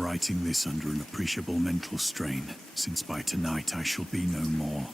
am writing this under an appreciable mental strain, since by tonight I shall be no more.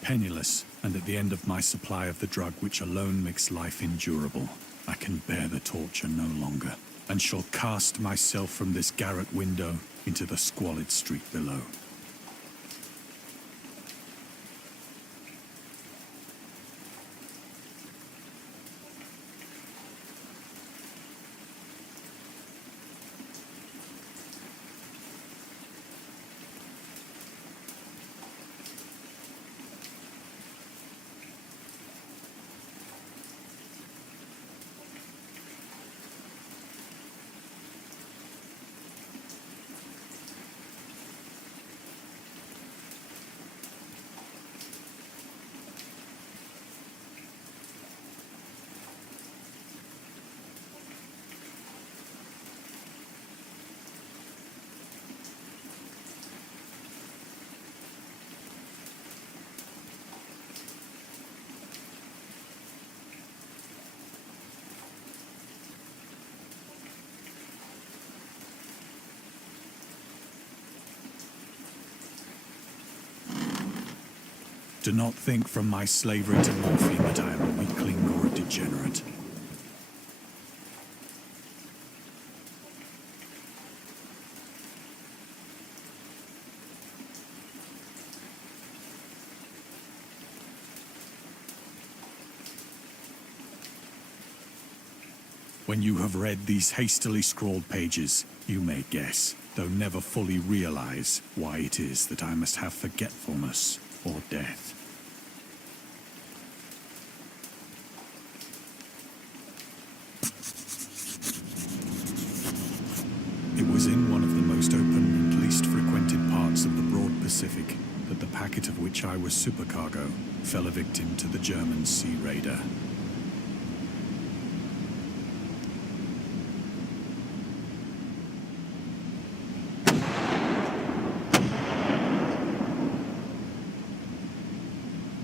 Penniless, and at the end of my supply of the drug which alone makes life endurable, I can bear the torture no longer, and shall cast myself from this garret window into the squalid street below. Do not think from my slavery to morphine that I am a weakling or a degenerate. When you have read these hastily scrawled pages, you may guess, though never fully realize, why it is that I must have forgetfulness or death. It was in one of the most open and least frequented parts of the broad Pacific that the packet of which I was supercargo fell a victim to the German sea raider.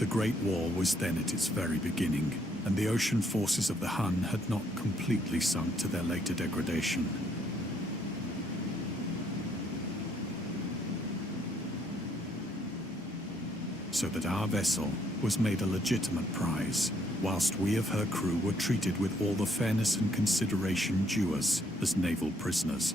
The Great War was then at its very beginning, and the ocean forces of the Hun had not completely sunk to their later degradation. So that our vessel was made a legitimate prize, whilst we of her crew were treated with all the fairness and consideration due us as naval prisoners.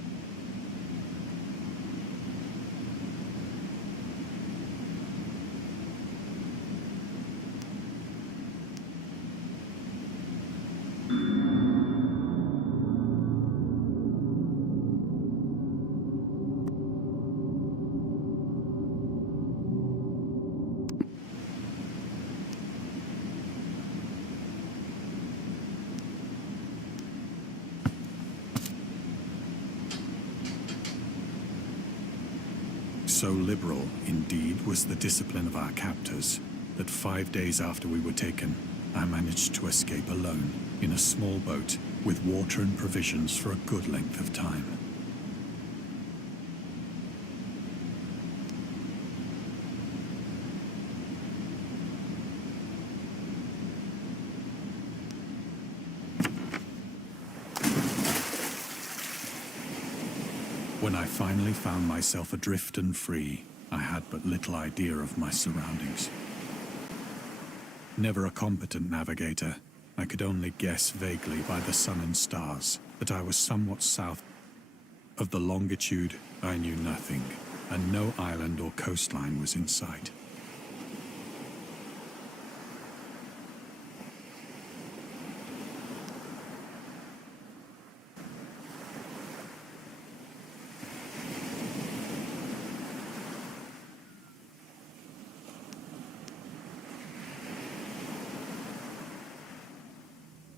So liberal, indeed, was the discipline of our captors, that 5 days after we were taken, I managed to escape alone, in a small boat, with water and provisions for a good length of time. When I finally found myself adrift and free, I had but little idea of my surroundings. Never a competent navigator, I could only guess vaguely by the sun and stars that I was somewhat south of the longitude. I knew nothing, and no island or coastline was in sight.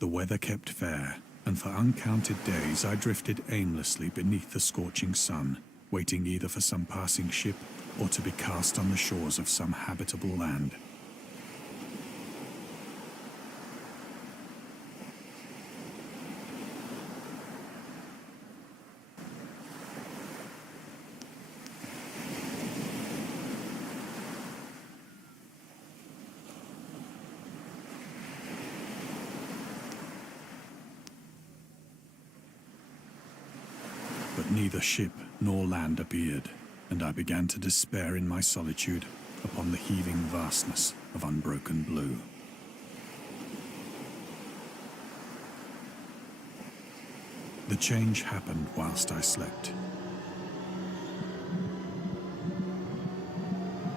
The weather kept fair, and for uncounted days I drifted aimlessly beneath the scorching sun, waiting either for some passing ship or to be cast on the shores of some habitable land. But neither ship nor land appeared, and I began to despair in my solitude upon the heaving vastness of unbroken blue. The change happened whilst I slept.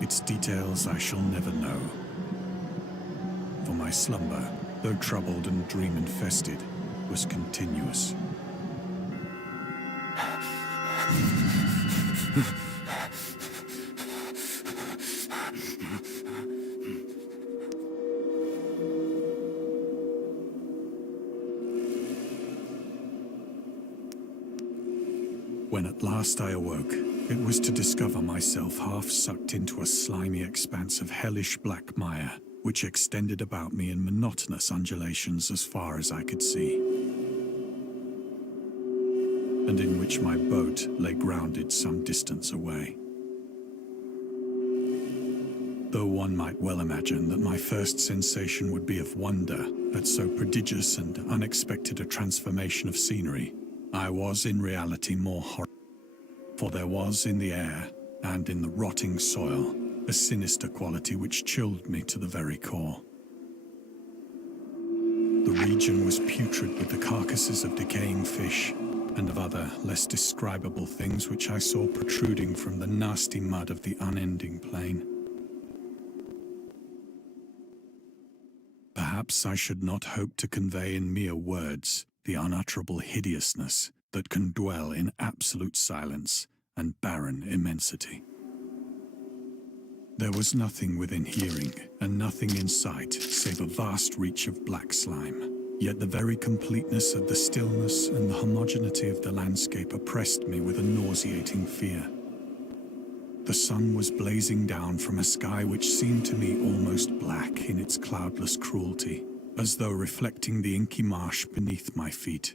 Its details I shall never know, for my slumber, though troubled and dream-infested, was continuous. When at last I awoke, it was to discover myself half sucked into a slimy expanse of hellish black mire, which extended about me in monotonous undulations as far as I could see, and in which my boat lay grounded some distance away. Though one might well imagine that my first sensation would be of wonder at so prodigious and unexpected a transformation of scenery, I was in reality more horrified, for there was in the air and in the rotting soil a sinister quality which chilled me to the very core. The region was putrid with the carcasses of decaying fish and of other, less describable things which I saw protruding from the nasty mud of the unending plain. Perhaps I should not hope to convey in mere words the unutterable hideousness that can dwell in absolute silence and barren immensity. There was nothing within hearing and nothing in sight save a vast reach of black slime. Yet the very completeness of the stillness and the homogeneity of the landscape oppressed me with a nauseating fear. The sun was blazing down from a sky which seemed to me almost black in its cloudless cruelty, as though reflecting the inky marsh beneath my feet.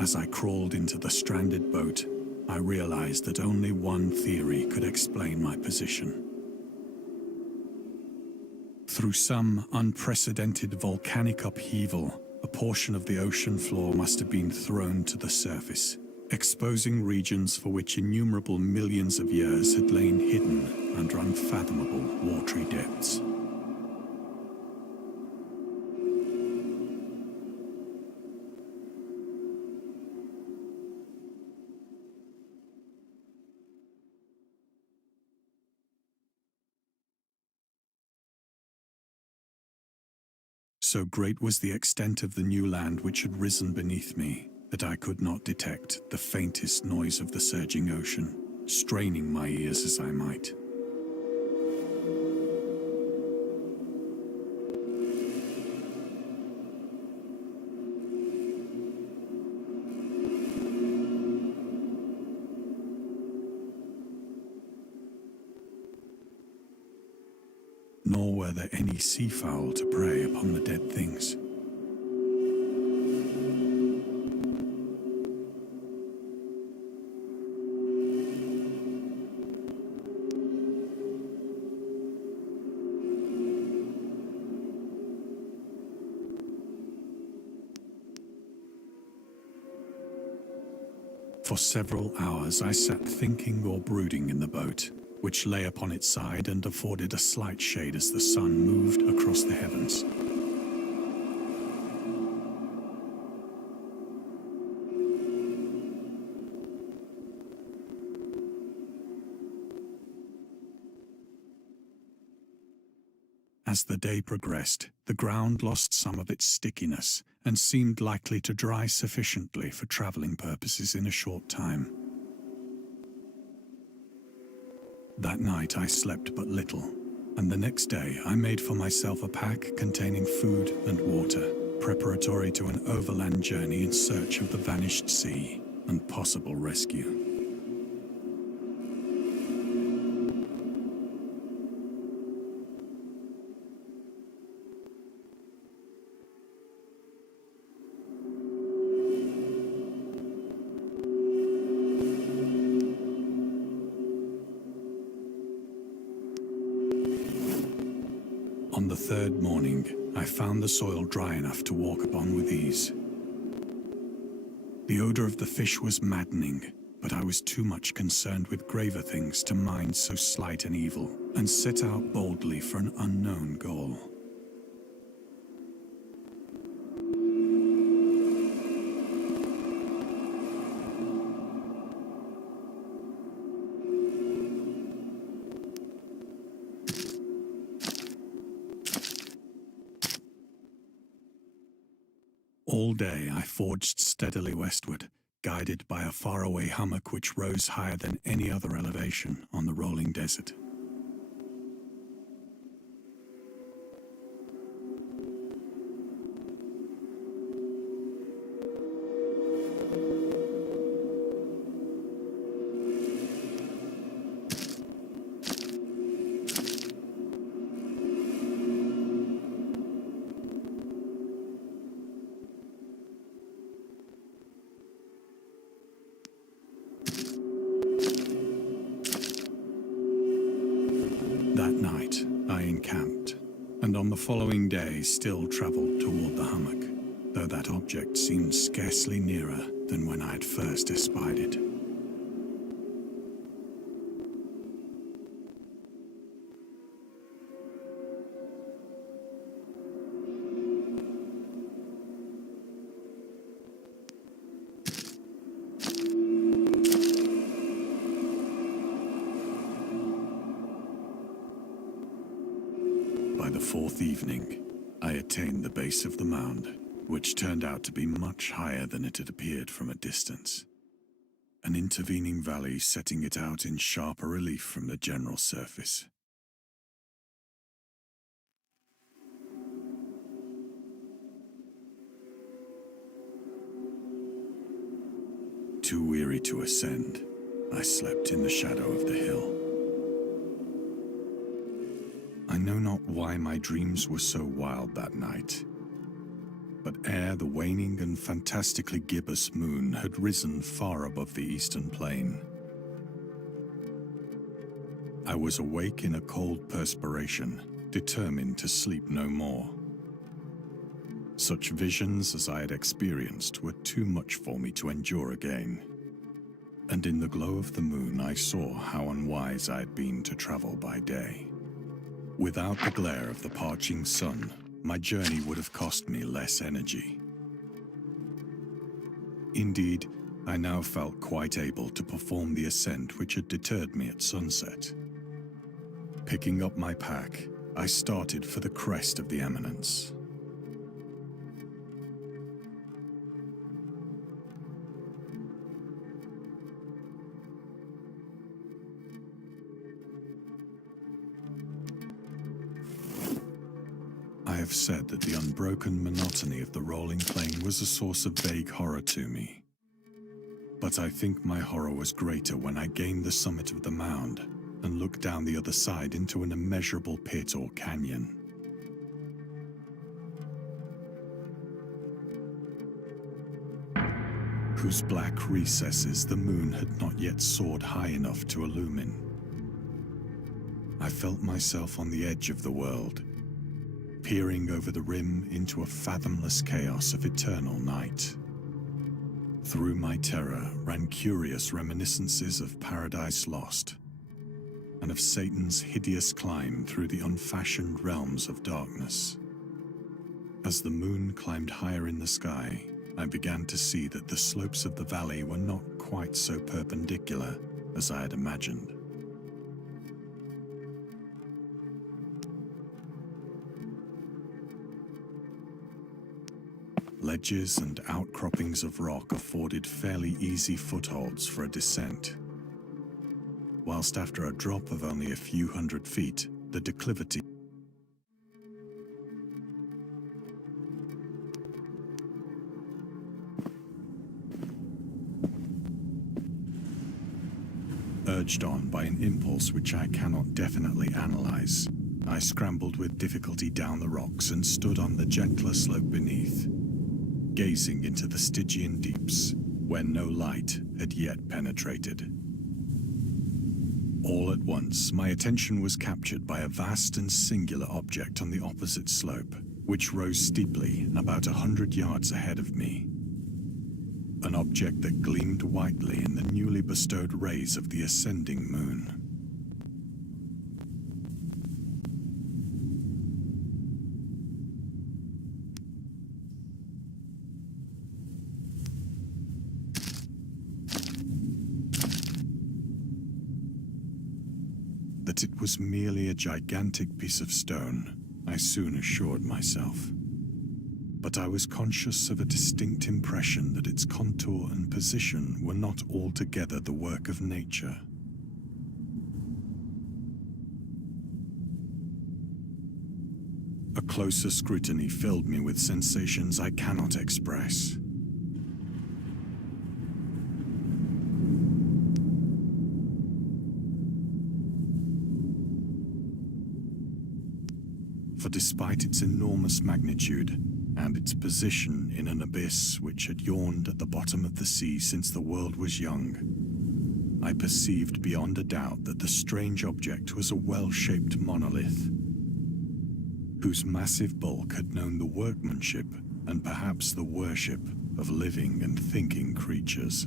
As I crawled into the stranded boat, I realized that only one theory could explain my position. Through some unprecedented volcanic upheaval, a portion of the ocean floor must have been thrown to the surface, exposing regions for which innumerable millions of years had lain hidden under unfathomable watery depths. So great was the extent of the new land which had risen beneath me that I could not detect the faintest noise of the surging ocean, straining my ears as I might. Nor were there any seafowl to prey upon the dead things. For several hours I sat thinking or brooding in the boat, which lay upon its side and afforded a slight shade as the sun moved across the heavens. As the day progressed, the ground lost some of its stickiness and seemed likely to dry sufficiently for traveling purposes in a short time. That night I slept but little, and the next day I made for myself a pack containing food and water, preparatory to an overland journey in search of the vanished sea and possible rescue. On the third morning, I found the soil dry enough to walk upon with ease. The odor of the fish was maddening, but I was too much concerned with graver things to mind so slight an evil, and set out boldly for an unknown goal. All day I forged steadily westward, guided by a faraway hummock which rose higher than any other elevation on the rolling desert. That night, I encamped, and on the following day still travelled toward the hummock, though that object seemed scarcely nearer than when I had first espied it. By the fourth evening, I attained the base of the mound, which turned out to be much higher than it had appeared from a distance, an intervening valley setting it out in sharper relief from the general surface. Too weary to ascend, I slept in the shadow of the hill. I know not why my dreams were so wild that night, but ere the waning and fantastically gibbous moon had risen far above the eastern plain, I was awake in a cold perspiration, determined to sleep no more. Such visions as I had experienced were too much for me to endure again, and in the glow of the moon I saw how unwise I had been to travel by day. Without the glare of the parching sun, my journey would have cost me less energy. Indeed, I now felt quite able to perform the ascent which had deterred me at sunset. Picking up my pack, I started for the crest of the eminence. have said that the unbroken monotony of the rolling plain was a source of vague horror to me. But I think my horror was greater when I gained the summit of the mound and looked down the other side into an immeasurable pit or canyon. Whose black recesses the moon had not yet soared high enough to illumine. I felt myself on the edge of the world, peering over the rim into a fathomless chaos of eternal night. Through my terror ran curious reminiscences of Paradise Lost, and of Satan's hideous climb through the unfashioned realms of darkness. As the moon climbed higher in the sky, I began to see that the slopes of the valley were not quite so perpendicular as I had imagined. Ledges and outcroppings of rock afforded fairly easy footholds for a descent, whilst after a drop of only a few hundred feet, the declivity urged on by an impulse which I cannot definitely analyze. I scrambled with difficulty down the rocks and stood on the gentler slope beneath, gazing into the Stygian deeps, where no light had yet penetrated. All at once, my attention was captured by a vast and singular object on the opposite slope, which rose steeply about 100 yards ahead of me. An object that gleamed whitely in the newly bestowed rays of the ascending moon. That it was merely a gigantic piece of stone, I soon assured myself. But I was conscious of a distinct impression that its contour and position were not altogether the work of nature. A closer scrutiny filled me with sensations I cannot express. For despite its enormous magnitude, and its position in an abyss which had yawned at the bottom of the sea since the world was young, I perceived beyond a doubt that the strange object was a well-shaped monolith, whose massive bulk had known the workmanship and perhaps the worship of living and thinking creatures.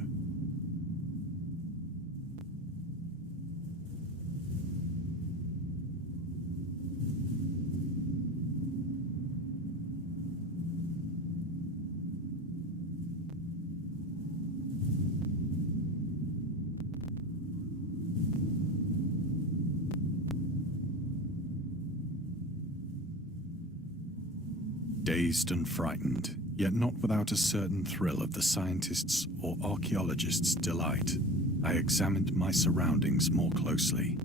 Dazed and frightened, yet not without a certain thrill of the scientist's or archaeologist's delight, I examined my surroundings more closely.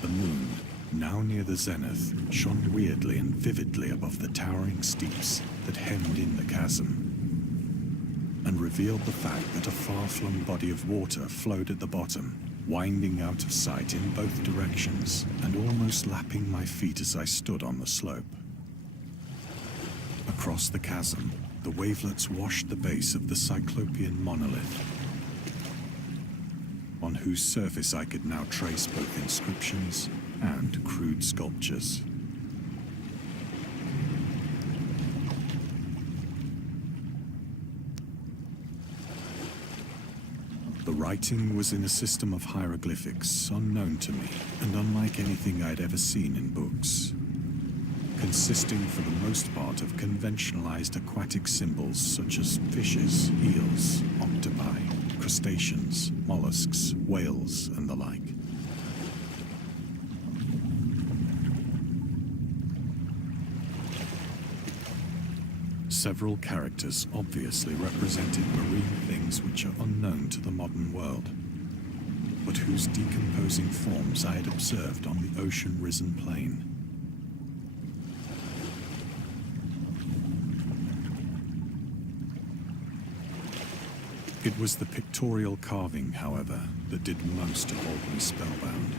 The moon, now near the zenith, shone weirdly and vividly above the towering steeps that hemmed in the chasm, and revealed the fact that a far-flung body of water flowed at the bottom, winding out of sight in both directions, and almost lapping my feet as I stood on the slope. Across the chasm, the wavelets washed the base of the Cyclopean monolith, on whose surface I could now trace both inscriptions and crude sculptures. The writing was in a system of hieroglyphics unknown to me and unlike anything I'd ever seen in books, consisting for the most part of conventionalized aquatic symbols such as fishes, eels, octopi, crustaceans, mollusks, whales, and the like. Several characters obviously represented marine things which are unknown to the modern world, but whose decomposing forms I had observed on the ocean-risen plain. It was the pictorial carving, however, that did most to hold me spellbound.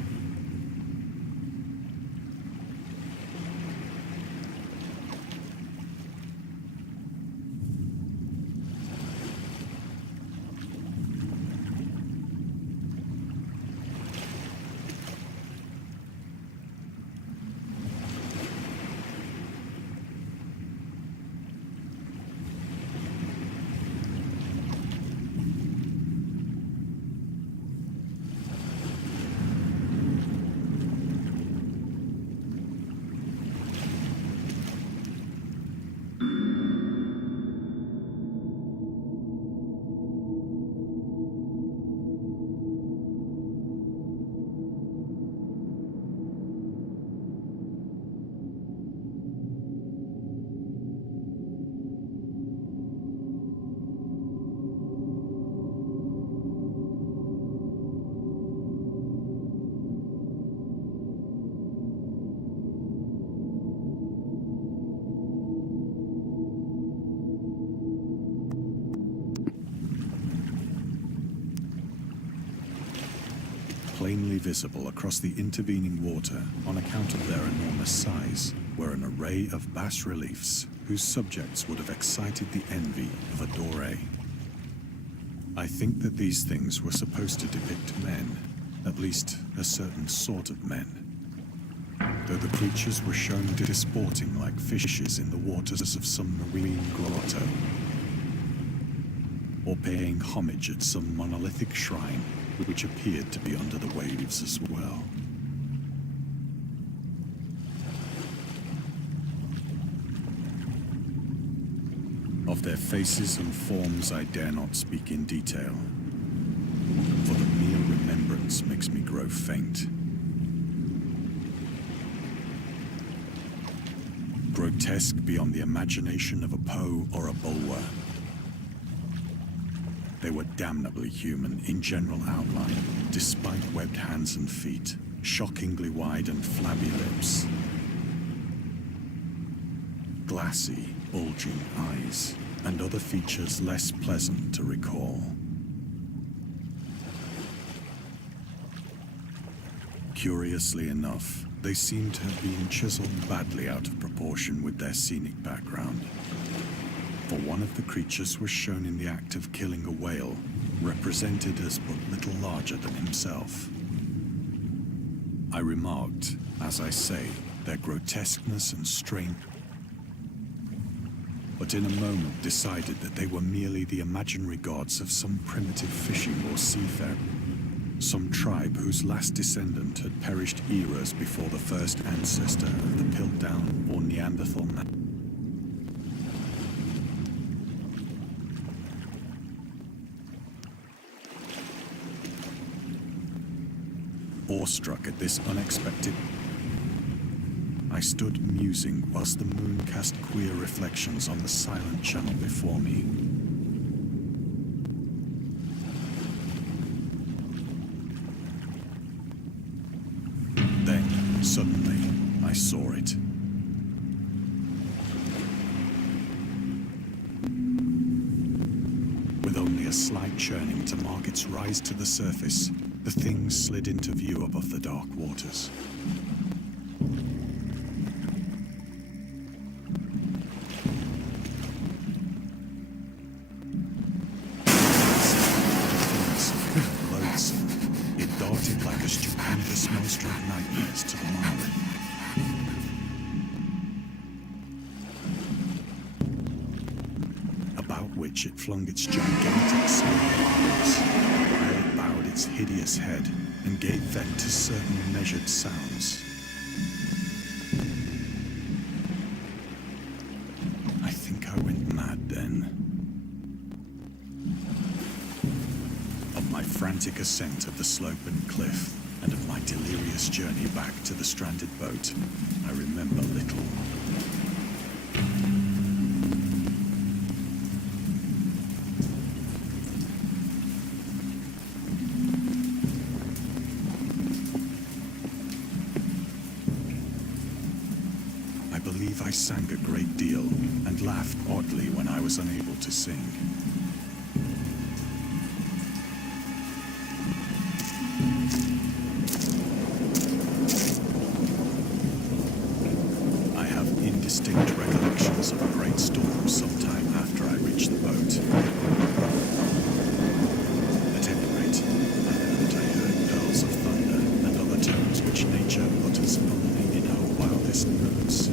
Plainly visible across the intervening water on account of their enormous size were an array of bas-reliefs whose subjects would have excited the envy of a doré. I think that these things were supposed to depict men, at least a certain sort of men, though the creatures were shown disporting like fishes in the waters of some marine grotto, or paying homage at some monolithic shrine which appeared to be under the waves as well. Of their faces and forms I dare not speak in detail, for the mere remembrance makes me grow faint. Grotesque beyond the imagination of a Poe or a Bulwer, they were damnably human in general outline, despite webbed hands and feet, shockingly wide and flabby lips, glassy, bulging eyes, and other features less pleasant to recall. Curiously enough, they seemed to have been chiseled badly out of proportion with their scenic background. For one of the creatures was shown in the act of killing a whale, represented as but little larger than himself. I remarked, as I say, their grotesqueness and strength, but in a moment decided that they were merely the imaginary gods of some primitive fishing or seafaring, some tribe whose last descendant had perished eras before the first ancestor of the Piltdown or Neanderthal man. Awestruck at this unexpected, I stood musing whilst the moon cast queer reflections on the silent channel before me. Then, suddenly, I saw it. With only a slight churning to mark its rise to the surface, the thing slid into view above the dark waters. Loathsome, it darted like a stupendous monster of nightmares to the mind. About which it flung its gigantic snowy arms, while it its hideous head and gave vent to certain measured sounds. I think I went mad then. Of my frantic ascent of the slope and cliff, and of my delirious journey back to the stranded boat, I remember little. I believe I sang a great deal and laughed oddly when I was unable to sing. Indistinct recollections of a great storm sometime after I reached the boat. At any rate, I heard pearls of thunder and other tones which nature utters only in her wildest moods.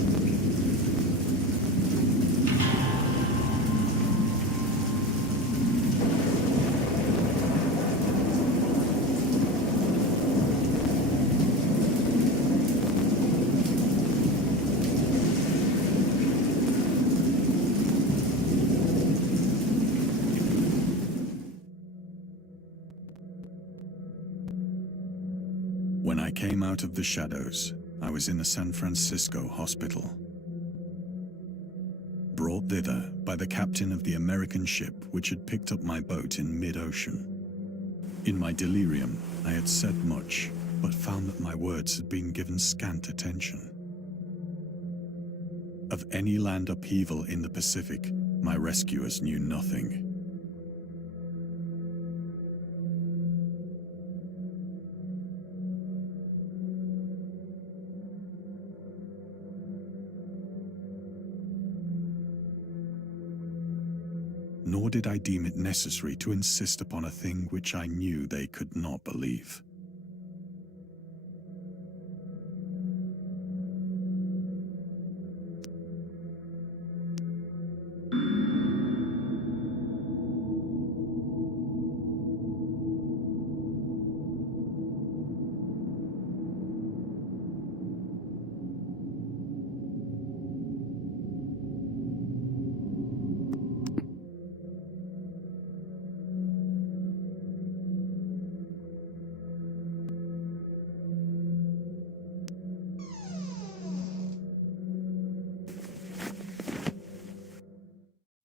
When I came out of the shadows, I was in a San Francisco hospital. Brought thither by the captain of the American ship which had picked up my boat in mid-ocean. In my delirium, I had said much, but found that my words had been given scant attention. Of any land upheaval in the Pacific, my rescuers knew nothing. Nor did I deem it necessary to insist upon a thing which I knew they could not believe.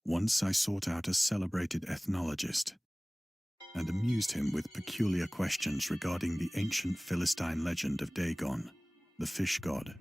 Once I sought out a celebrated ethnologist and amused him with peculiar questions regarding the ancient Philistine legend of Dagon, the fish god.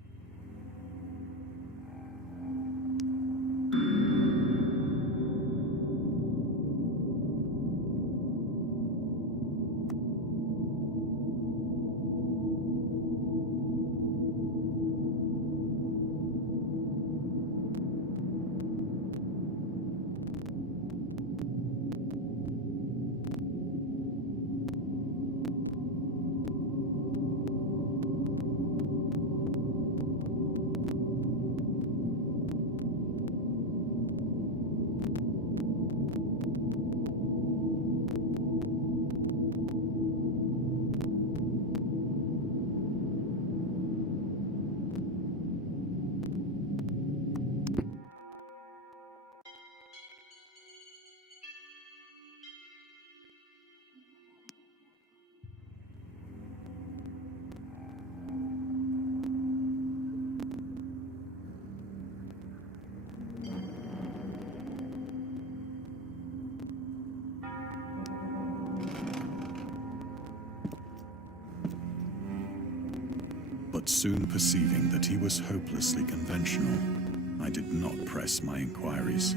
But soon perceiving that he was hopelessly conventional, I did not press my inquiries.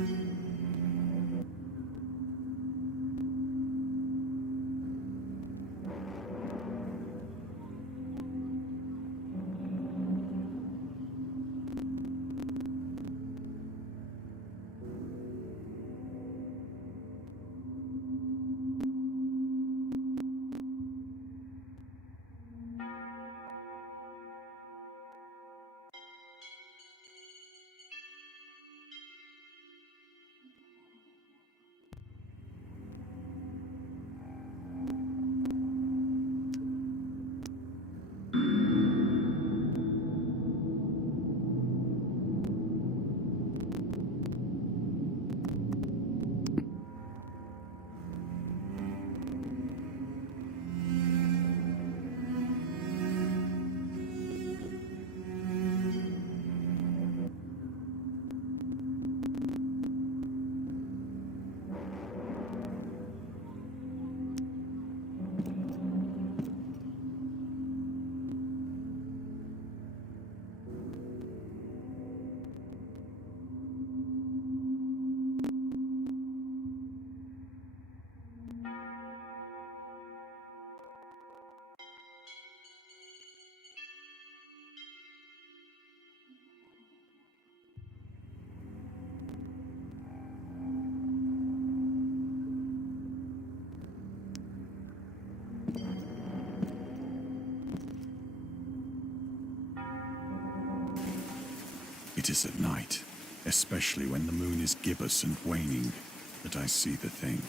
It is at night, especially when the moon is gibbous and waning, that I see the thing.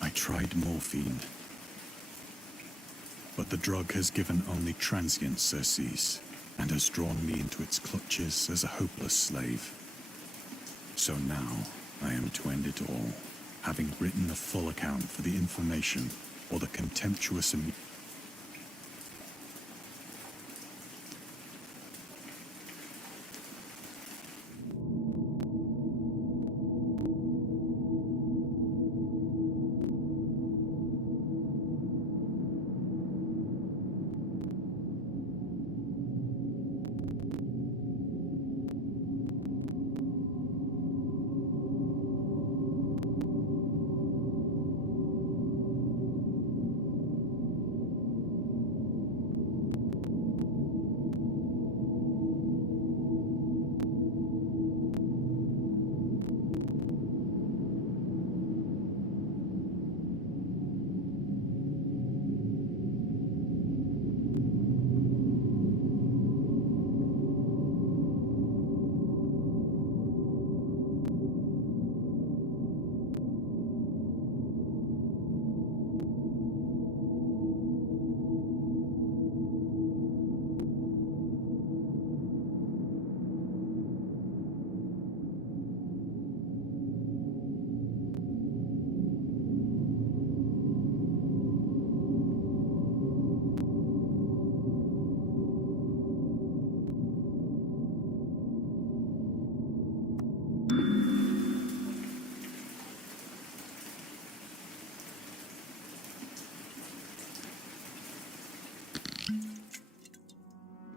I tried morphine, but the drug has given only transient surcease and has drawn me into its clutches as a hopeless slave. So now I am to end it all, having written a full account for the information or the contemptuous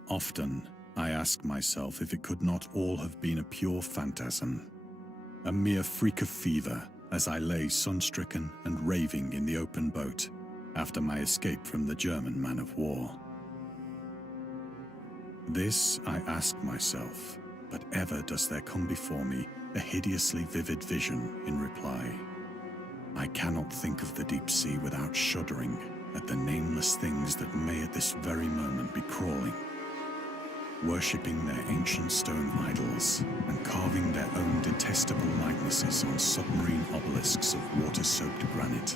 Often, I ask myself if it could not all have been a pure phantasm, a mere freak of fever as I lay sun-stricken and raving in the open boat after my escape from the German man-of-war. This I ask myself, but ever does there come before me a hideously vivid vision in reply. I cannot think of the deep sea without shuddering at the nameless things that may at this very moment be crawling, worshipping their ancient stone idols and carving their own detestable likenesses on submarine obelisks of water-soaked granite.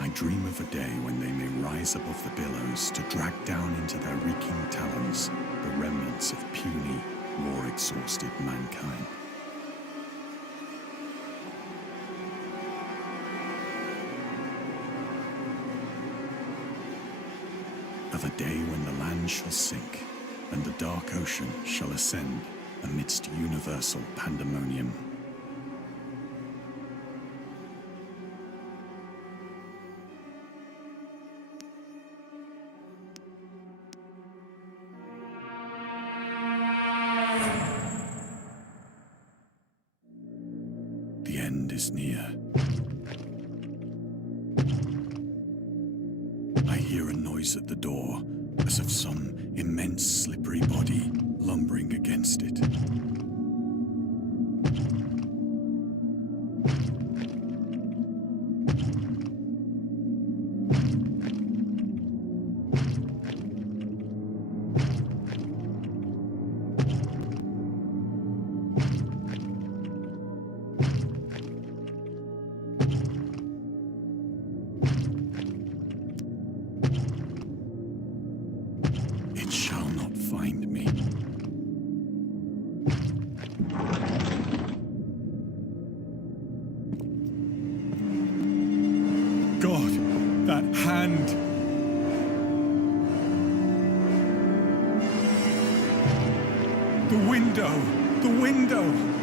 I dream of a day when they may rise above the billows to drag down into their reeking talons the remnants of puny, war-exhausted mankind. Of a day when the land shall sink, and the dark ocean shall ascend amidst universal pandemonium. The end is near. I hear a noise at the door, as of some immense slippery body lumbering against it. The window!